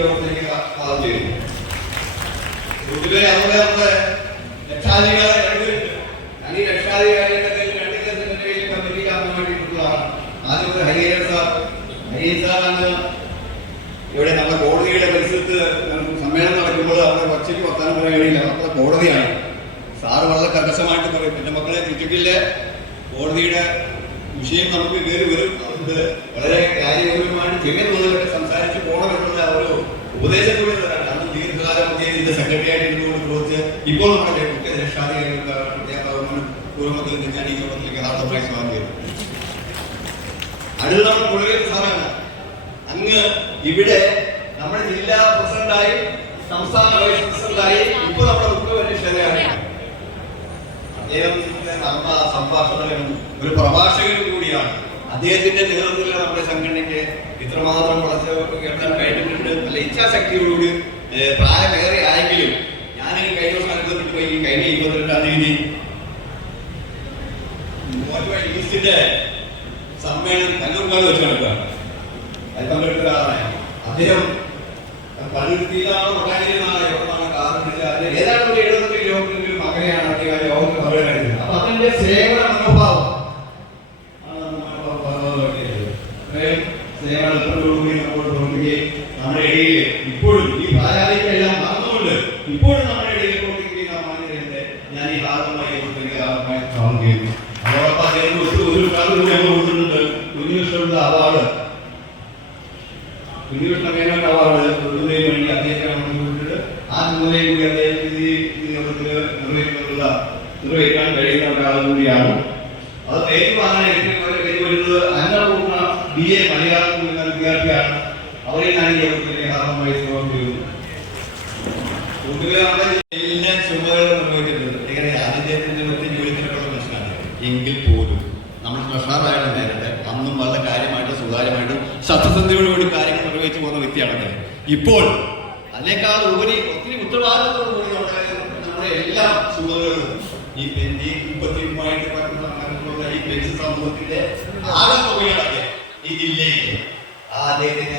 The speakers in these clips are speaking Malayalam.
യോഗത്തിലേക്ക് സ്വാഗതം ചെയ്യുന്നു. പൊതുവെ അതുപോലെ നമ്മുടെ രക്ഷാധികാരി ഞാൻ ഈ രക്ഷാധികാരിയുടെ കമ്മിറ്റിക്ക് ആക്കാൻ വേണ്ടിയിട്ടുള്ളതാണ്. ആദ്യം ഹരിഹരൻ സാറാണ് ഇവിടെ നമ്മുടെ കോടതിയുടെ പരിസരത്ത് സമ്മേളനം നടക്കുമ്പോൾ അവിടെ ഒച്ചയ്ക്ക് വർത്താനം പറയുകയില്ല. നമ്മുടെ കോടതിയാണ്. സാറ് വളരെ കർക്കശമായിട്ട് പറയും, എൻ്റെ മക്കളെ ചുറ്റിക്കില്ല, കോടതിയുടെ വിഷയം നമുക്ക് കയറി വരും, അതുകൊണ്ട് വളരെ കാര്യഗൗരവമായിട്ട് ചെറിയ തോതിലൊക്കെ സംസാരിച്ച് പോകണമെന്നുള്ള ഒരു ഉപദേശം കൂടി തരാം. കാരണം ദീർഘകാലം ഇതിന്റെ സെക്രട്ടറി ആയിട്ട് ഇരുന്നുകൊണ്ട് പ്രവർത്തിച്ച് ഇപ്പോൾ നമ്മുടെ മുഖ്യ രക്ഷാധികാരികൾക്ക് പൂർവ്വത്തിൽ ഞാൻ ഈ യോഗത്തിലേക്ക് യഥാർത്ഥമായി സ്വാഗതം ചെയ്തു. അടുത്ത നമ്മുടെ മുഴുവൻ സാറാണ്. അങ്ങ് ഇവിടെ നമ്മുടെ ജില്ലാ പ്രസിഡന്റായി, സംസ്ഥാന വൈസ് പ്രസിഡന്റായി, ഇപ്പോൾ നമ്മുടെ മുഖ്യപരീക്ഷയാണ്. അദ്ദേഹത്തിന്റെ നമ്മ സംഭാഷണകനും ഒരു പ്രഭാഷകനും കൂടിയാണ്. അദ്ദേഹത്തിന്റെ നേതൃത്വത്തിൽ നമ്മുടെ സംഘടനയ്ക്ക് ഇത്രമാത്രം വളർച്ച കേൾക്കാൻ കഴിഞ്ഞിട്ടുണ്ട്. നല്ല ഇച്ഛാശക്തിയോടുകൂടി പ്രായമേറെ ആയെങ്കിലും ഞാൻ കഴിഞ്ഞ ദിവസം അനുഭവത്തിൽ പോയി കഴിഞ്ഞ 22-ാം തീയതി ഈസ്റ്റിന്റെ സമ്മേളനം കല്ലൂർക്കാട് വെച്ച് നടക്കുകയാണ്. അത് പങ്കെടുത്ത ആളാണ് അദ്ദേഹം. പള്ളിയിലാണ് കൊട്ടാരിയിലാണ് എവിടെയാണ് കാറിട്ട് ഏതാണ്ട് ഒരു 70 കിലോമീറ്റർ മകനെയാണ് അദ്ദേഹം യോഗത്തിൽ പറയുന്നത്. അപ്പൊ അതിന്റെ സേവന മനോഭാവം സേവനത്തോടുകൂടി നമ്മൾ പ്രവർത്തിക്കുകയും നമ്മുടെ ഇടയിൽ ഇപ്പോഴും ഈ പ്രായാധിക്കെല്ലാം മറന്നുകൊണ്ട് ഇപ്പോഴും നമ്മുടെ ഇടയിൽ പ്രവർത്തിക്കുന്ന മാന്യതയുടെ ഞാൻ ഈ ഹാർദമായി സ്വാഗതം ചെയ്യുന്നു. അതോടൊപ്പം അദ്ദേഹം ഒരു കാലം കൂടി ഞങ്ങൾ കൊടുത്തിട്ടുണ്ട്. കുഞ്ഞുകൃഷ്ണന്റെ അവാർഡ്, കുഞ്ഞുകൃഷ്ണ മേനോന്റെ അവാർഡ് കൊടുക്കുന്നതിന് വേണ്ടി അദ്ദേഹത്തിനാണ് കൊടുത്തിട്ട് ആ ചുമതലയും കൂടി അദ്ദേഹത്തിന് ഈ യോഗത്തിൽ നിർവഹിക്കാൻ കഴിയുന്ന ഒരാളും കൂടിയാണ്. അത് ഏറ്റുവാങ്ങാൻ വരുന്നത് അന്നപൂർണ്ണ BA മലയാളം എന്ന വിദ്യാർത്ഥിയാണ്. അവരെ ഞാൻ ഈ യോഗത്തിലേക്ക് ഹാർദമായി സ്വാഗതം ചെയ്യുന്നു. പൊതുവെ നമ്മുടെ എല്ലാ ചുമതലകളും നിർവഹിച്ചിട്ടുണ്ട്. എങ്ങനെ അദ്ദേഹത്തിന്റെ ജോലിത്തിനൊക്കെ മനസ്സിലാണ്. എങ്കിൽ പോലും നമ്മൾ ട്രഷറായിട്ട് നേരത്തെ അന്നും വളരെ കാര്യമായിട്ട് സുതാര്യമായിട്ട് സത്യസന്ധയോടുകൂടി കാര്യങ്ങൾ നിർവഹിച്ചു പോകുന്ന വ്യക്തിയാണ്. ഇപ്പോൾ അതിനേക്കാൾ ഉപരി ഒത്തിരി ഉത്തരവാദിത്തത്തോടു കൂടി നമ്മുടെ എല്ലാ ചുമതലകളും ഈ കുടുംബത്തിനുമായിട്ട് ഈ പെൻഷൻ സമൂഹത്തിന്റെ ആകെ തുകയാണ് ഈ ജില്ലയിൽ. അദ്ദേഹത്തിന്റെ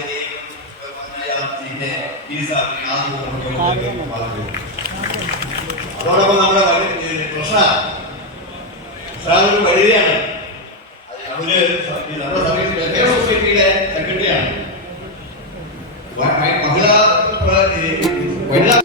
അതോടൊപ്പം നമ്മുടെ പ്രശ്നം വനിതയാണ്. അവര് നമ്മുടെ സർവീസ് വെൽഫെയർ സൊസൈറ്റിയുടെ സെക്രട്ടറിയാണ്. വനിതാ